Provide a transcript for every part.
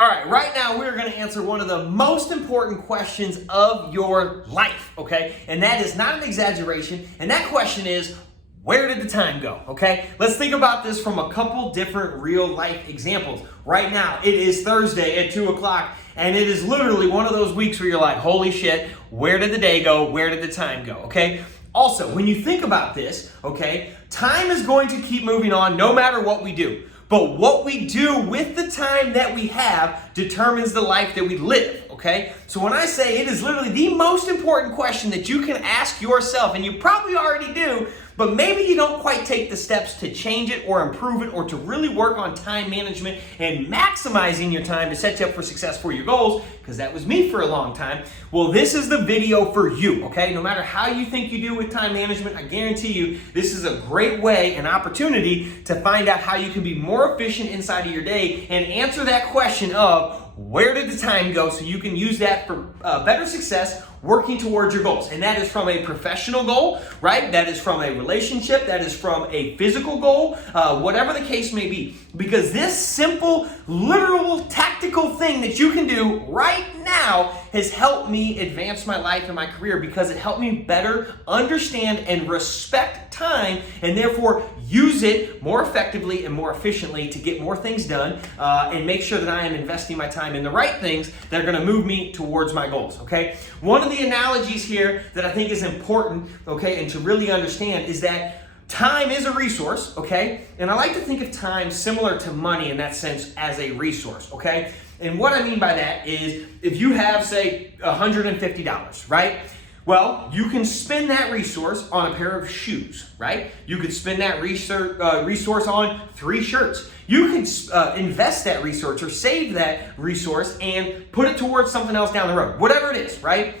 All right, right now we're going to answer one of the most important questions of your life, okay? And that is not an exaggeration, and that question is, where did the time go, okay? Let's think about this from a couple different real life examples. Right now, it is Thursday at 2 o'clock, and it is literally one of those weeks where you're like, holy shit, where did the day go? Where did the time go, okay? Also, when you think about this, okay, time is going to keep moving on no matter what we do. But what we do with the time that we have determines the life that we live, okay? So when I say it is literally the most important question that you can ask yourself, and you probably already do, but maybe you don't quite take the steps to change it or improve it or to really work on time management and maximizing your time to set you up for success for your goals, because that was me for a long time. Well, this is the video for you, okay? No matter how you think you do with time management, I guarantee you this is a great way and opportunity to find out how you can be more efficient inside of your day and answer that question of where did the time go, so you can use that for better success working towards your goals. And that is from a professional goal, right? That is from a relationship, that is from a physical goal, whatever the case may be. Because this simple, literal, tactical thing that you can do right now has helped me advance my life and my career, because it helped me better understand and respect time, and therefore use it more effectively and more efficiently to get more things done and make sure that I am investing my time in the right things that are going to move me towards my goals, okay? One of the analogies here that I think is important, okay, and to really understand is that time is a resource, okay? And I like to think of time similar to money in that sense, as a resource, okay? And what I mean by that is if you have, say, $150, right? Well, you can spend that resource on a pair of shoes, right? You could spend that resource on 3 shirts. You could invest that resource or save that resource and put it towards something else down the road, whatever it is, right?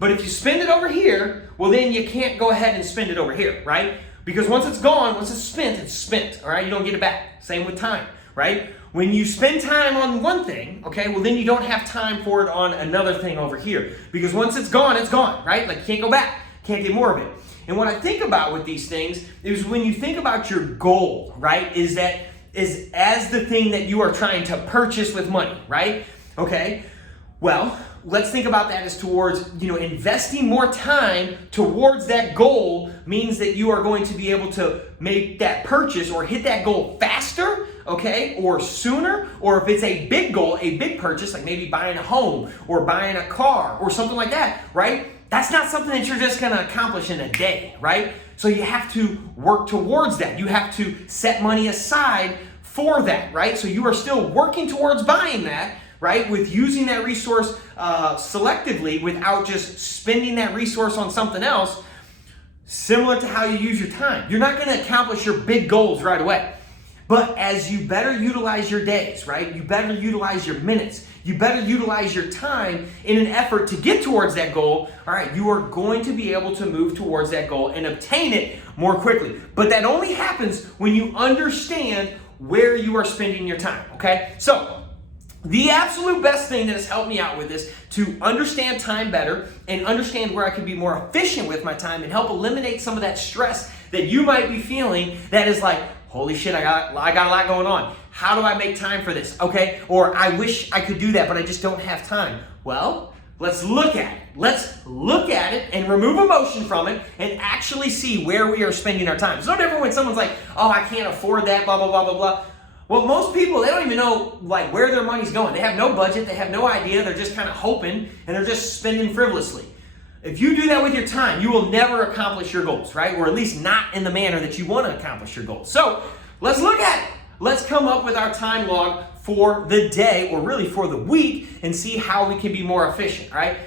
But if you spend it over here, well, then you can't go ahead and spend it over here, right? Because once it's gone, once it's spent, all right? You don't get it back. Same with time, right? When you spend time on one thing, okay, well, then you don't have time for it on another thing over here. Because once it's gone, right? Like, you can't go back, can't get more of it. And what I think about with these things is when you think about your goal, right, is as the thing that you are trying to purchase with money, right? Okay, well, let's think about that as towards, investing more time towards that goal means that you are going to be able to make that purchase or hit that goal faster, okay, or sooner, or if it's a big goal, a big purchase, like maybe buying a home or buying a car or something like that, right? That's not something that you're just gonna accomplish in a day, right? So you have to work towards that. You have to set money aside for that, right? So you are still working towards buying that, right? With using that resource selectively without just spending that resource on something else, similar to how you use your time. You're not gonna accomplish your big goals right away. But as you better utilize your days, right? You better utilize your minutes. You better utilize your time in an effort to get towards that goal. All right, you are going to be able to move towards that goal and obtain it more quickly. But that only happens when you understand where you are spending your time, okay? So, the absolute best thing that has helped me out with this to understand time better and understand where I can be more efficient with my time and help eliminate some of that stress that you might be feeling that is like, holy shit, I got a lot going on. How do I make time for this, okay? Or I wish I could do that, but I just don't have time. Well, let's look at it. Let's look at it and remove emotion from it and actually see where we are spending our time. It's no different when someone's like, oh, I can't afford that, blah, blah, blah, blah, blah. Well, most people, they don't even know like where their money's going. They have no budget, they have no idea, they're just kind of hoping, and they're just spending frivolously. If you do that with your time, you will never accomplish your goals, right? Or at least not in the manner that you want to accomplish your goals. So let's look at it. Let's come up with our time log for the day, or really for the week, and see how we can be more efficient, all right?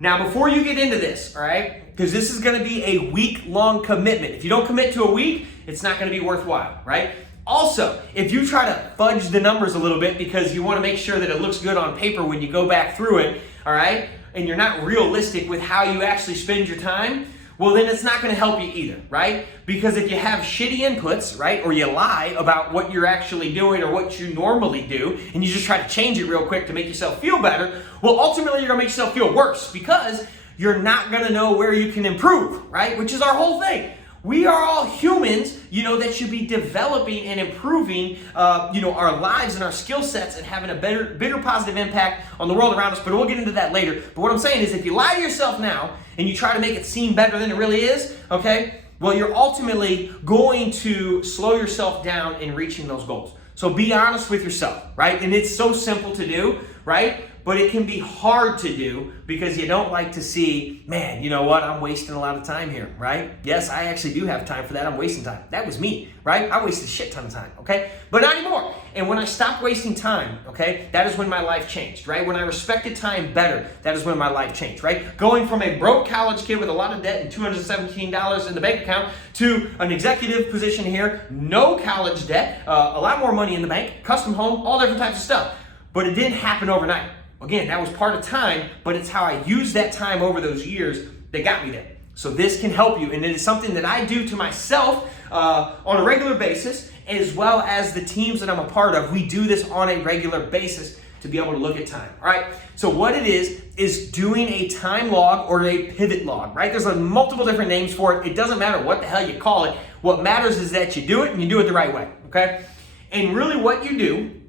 Now, before you get into this, all right, because this is going to be a week-long commitment. If you don't commit to a week, it's not going to be worthwhile, right? Also, if you try to fudge the numbers a little bit because you want to make sure that it looks good on paper when you go back through it, all right, and you're not realistic with how you actually spend your time, well, then it's not going to help you either, right? Because if you have shitty inputs, right, or you lie about what you're actually doing or what you normally do, and you just try to change it real quick to make yourself feel better, well, ultimately you're going to make yourself feel worse because you're not going to know where you can improve, right? Which is our whole thing. We are all humans, that should be developing and improving, our lives and our skill sets and having a bigger positive impact on the world around us. But we'll get into that later. But what I'm saying is if you lie to yourself now and you try to make it seem better than it really is, okay, well, you're ultimately going to slow yourself down in reaching those goals. So be honest with yourself, right? And it's so simple to do, right? But it can be hard to do because you don't like to see, man, you know what? I'm wasting a lot of time here, right? Yes, I actually do have time for that. I'm wasting time. That was me, right? I wasted a shit ton of time, okay? But not anymore. And when I stopped wasting time, okay, that is when my life changed, right? When I respected time better, that is when my life changed, right? Going from a broke college kid with a lot of debt and $217 in the bank account to an executive position here, no college debt, a lot more money in the bank, custom home, all different types of stuff. But it didn't happen overnight. Again, that was part of time, but it's how I used that time over those years that got me there. So this can help you, and it is something that I do to myself on a regular basis, as well as the teams that I'm a part of. We do this on a regular basis to be able to look at time, all right? So what it is doing a time log or a pivot log, right? There's multiple different names for it. It doesn't matter what the hell you call it. What matters is that you do it and you do it the right way, okay? And really what you do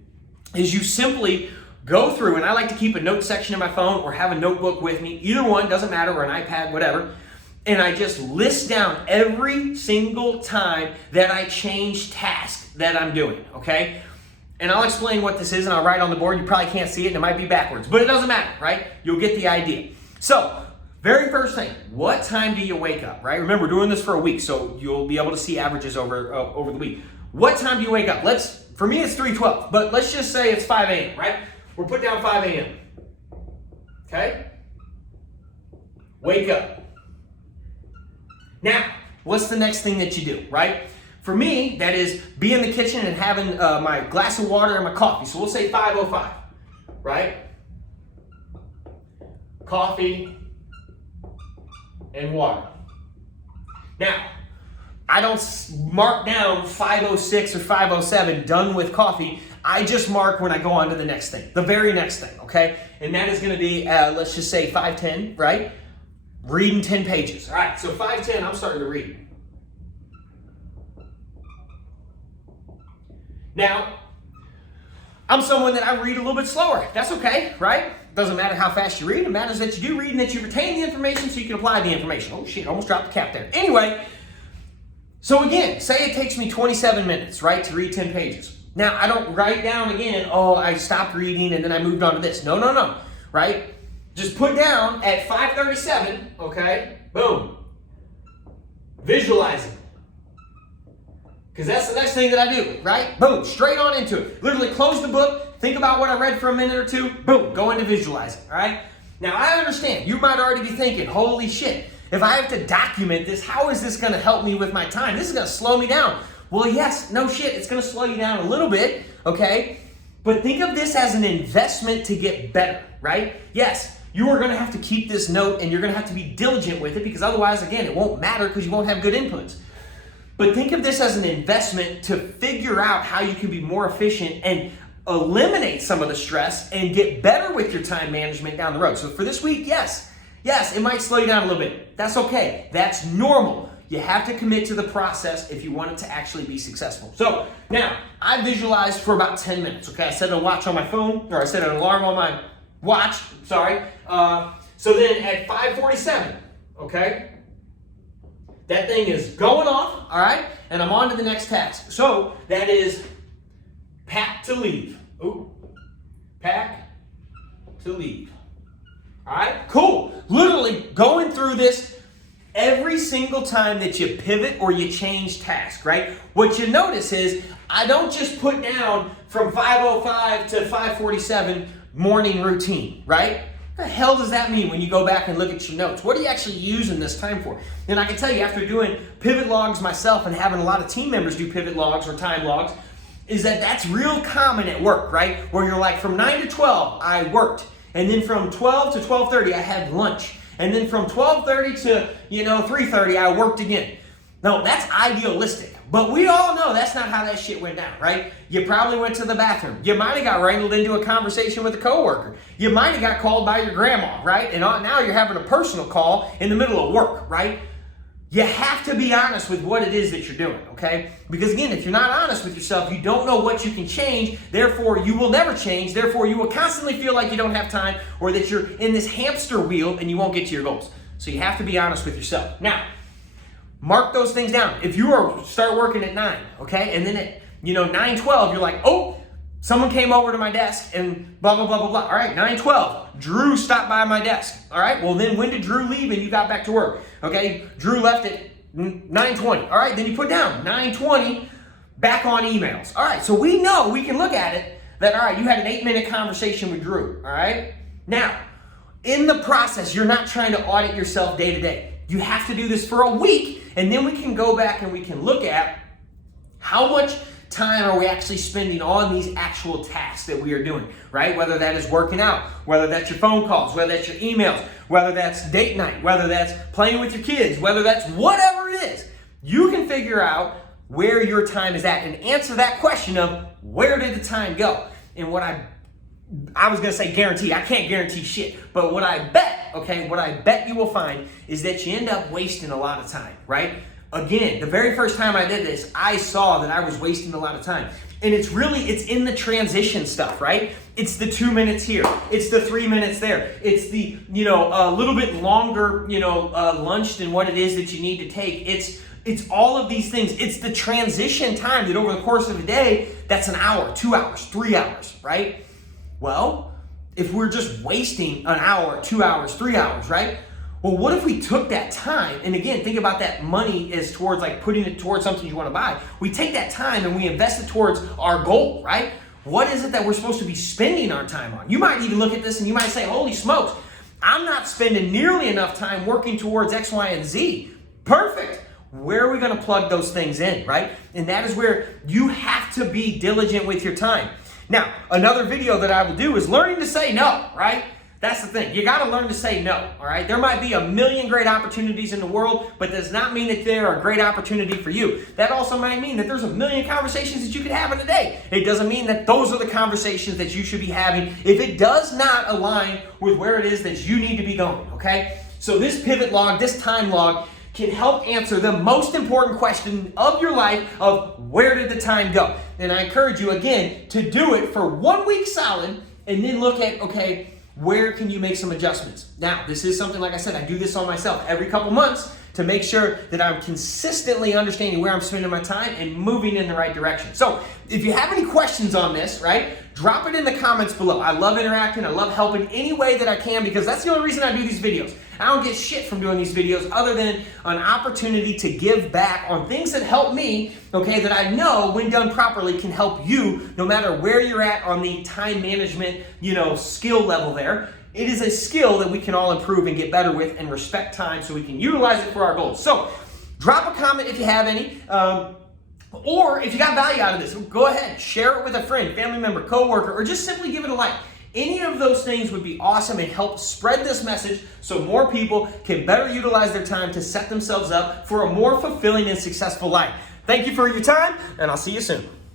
is you simply go through, and I like to keep a note section in my phone or have a notebook with me, either one, doesn't matter, or an iPad, whatever, and I just list down every single time that I change task that I'm doing, okay? And I'll explain what this is, and I'll write on the board. You probably can't see it, and it might be backwards, but it doesn't matter, right? You'll get the idea. So, very first thing, what time do you wake up, right? Remember, we're doing this for a week, so you'll be able to see averages over the week. What time do you wake up? For me, it's 3:12, but let's just say it's 5 a.m., right? We'll put down 5 a.m. Okay? Wake up. Now, what's the next thing that you do, right? For me, that is be in the kitchen and having my glass of water and my coffee. So we'll say 5:05, right? Coffee and water. Now, I don't mark down 5:06 or 5:07 done with coffee. I just mark when I go on to the next thing, the very next thing, okay? And that is going to be, let's just say 5:10, right? Reading 10 pages. All right, so 5:10, I'm starting to read. Now, I'm someone that I read a little bit slower. That's okay, right? Doesn't matter how fast you read. It matters that you do read and that you retain the information so you can apply the information. Oh shit, almost dropped the cap there. Anyway, so again, say it takes me 27 minutes, right, to read 10 pages. Now, I don't write down again, oh, I stopped reading and then I moved on to this. No, right? Just put down at 5:37, okay, boom, visualizing. Because that's the next thing that I do, right? Boom, straight on into it. Literally close the book, think about what I read for a minute or two, boom, go into visualizing, all right? Now, I understand. You might already be thinking, holy shit, if I have to document this, how is this going to help me with my time? This is going to slow me down. Well, yes, no shit, it's going to slow you down a little bit, okay? But think of this as an investment to get better, right? Yes, you are going to have to keep this note and you're going to have to be diligent with it because otherwise, again, it won't matter because you won't have good inputs. But think of this as an investment to figure out how you can be more efficient and eliminate some of the stress and get better with your time management down the road. So for this week, yes, it might slow you down a little bit. That's okay. That's normal. You have to commit to the process if you want it to actually be successful. So now, I visualized for about 10 minutes, okay? I set a watch on my phone, or I set an alarm on my watch, sorry. So then at 5:47, okay? That thing is going off, all right? And I'm on to the next task. So that is pack to leave. Ooh, pack to leave. All right, cool. Literally going through this every single time that you pivot or you change task, right? What you notice is I don't just put down from 5:05 to 5:47 morning routine, right? What the hell does that mean when you go back and look at your notes? What are you actually using this time for? And I can tell you, after doing pivot logs myself and having a lot of team members do pivot logs or time logs, is that that's real common at work, right? Where you're like, from 9 to 12, I worked. And then from 12 to 12:30, I had lunch. And then from 12:30 to, 3:30, I worked again. No, that's idealistic. But we all know that's not how that shit went down, right? You probably went to the bathroom. You might have got wrangled into a conversation with a coworker. You might have got called by your grandma, right? And now you're having a personal call in the middle of work, right? you have to be honest with what it is that you're doing, okay? Because again, if you're not honest with yourself, you don't know what you can change, therefore you will never change, therefore you will constantly feel like you don't have time or that you're in this hamster wheel and you won't get to your goals. So you have to be honest with yourself. Now, mark those things down. If you start working at 9, okay, and then at 9:12, you're like, oh, someone came over to my desk and blah, blah, blah, blah, blah. All right, 9:12, Drew stopped by my desk. All right, well then when did Drew leave and you got back to work? Okay, Drew left at 9:20. All right, then you put down 9:20, back on emails. All right, so we know, we can look at it that, all right, you had an 8-minute conversation with Drew. All right, now, in the process, you're not trying to audit yourself day to day. You have to do this for a week, and then we can go back and we can look at how much time are we actually spending on these actual tasks that we are doing, right? Whether that is working out, whether that's your phone calls, whether that's your emails, whether that's date night, whether that's playing with your kids, whether that's whatever it is, you can figure out where your time is at and answer that question of where did the time go? And what I was gonna say guarantee, I can't guarantee shit, but what I bet you will find is that you end up wasting a lot of time, right? Again, the very first time I did this, I saw that I was wasting a lot of time. And it's in the transition stuff, right? It's the 2 minutes here. It's the 3 minutes there. It's the, a little bit longer, lunch than what it is that you need to take. It's all of these things. It's the transition time that over the course of a day, that's an hour, 2 hours, 3 hours, right? Well, if we're just wasting an hour, 2 hours, 3 hours, right? Well, what if we took that time, and again, think about that money is towards like putting it towards something you want to buy. We take that time and we invest it towards our goal, right? What is it that we're supposed to be spending our time on? You might even look at this and you might say, holy smokes, I'm not spending nearly enough time working towards X, Y, and Z. Perfect. Where are we going to plug those things in, right? And that is where you have to be diligent with your time. Now, another video that I will do is learning to say no, right? That's the thing. You got to learn to say no, all right? There might be a million great opportunities in the world, but does not mean that they're a great opportunity for you. That also might mean that there's a million conversations that you could have in a day. It doesn't mean that those are the conversations that you should be having if it does not align with where it is that you need to be going, okay? So this pivot log, this time log, can help answer the most important question of your life of where did the time go? And I encourage you, again, to do it for 1 week solid and then look at, okay, where can you make some adjustments? Now, this is something, like I said, I do this on myself every couple months to make sure that I'm consistently understanding where I'm spending my time and moving in the right direction. So if you have any questions on this, right, drop it in the comments below. I love interacting. I love helping any way that I can because that's the only reason I do these videos. I don't get shit from doing these videos other than an opportunity to give back on things that help me, okay, that I know when done properly can help you no matter where you're at on the time management, skill level there. It is a skill that we can all improve and get better with and respect time so we can utilize it for our goals. So drop a comment if you have any. Or if you got value out of this, go ahead, share it with a friend, family member, coworker, or just simply give it a like. Any of those things would be awesome and help spread this message so more people can better utilize their time to set themselves up for a more fulfilling and successful life. Thank you for your time, and I'll see you soon.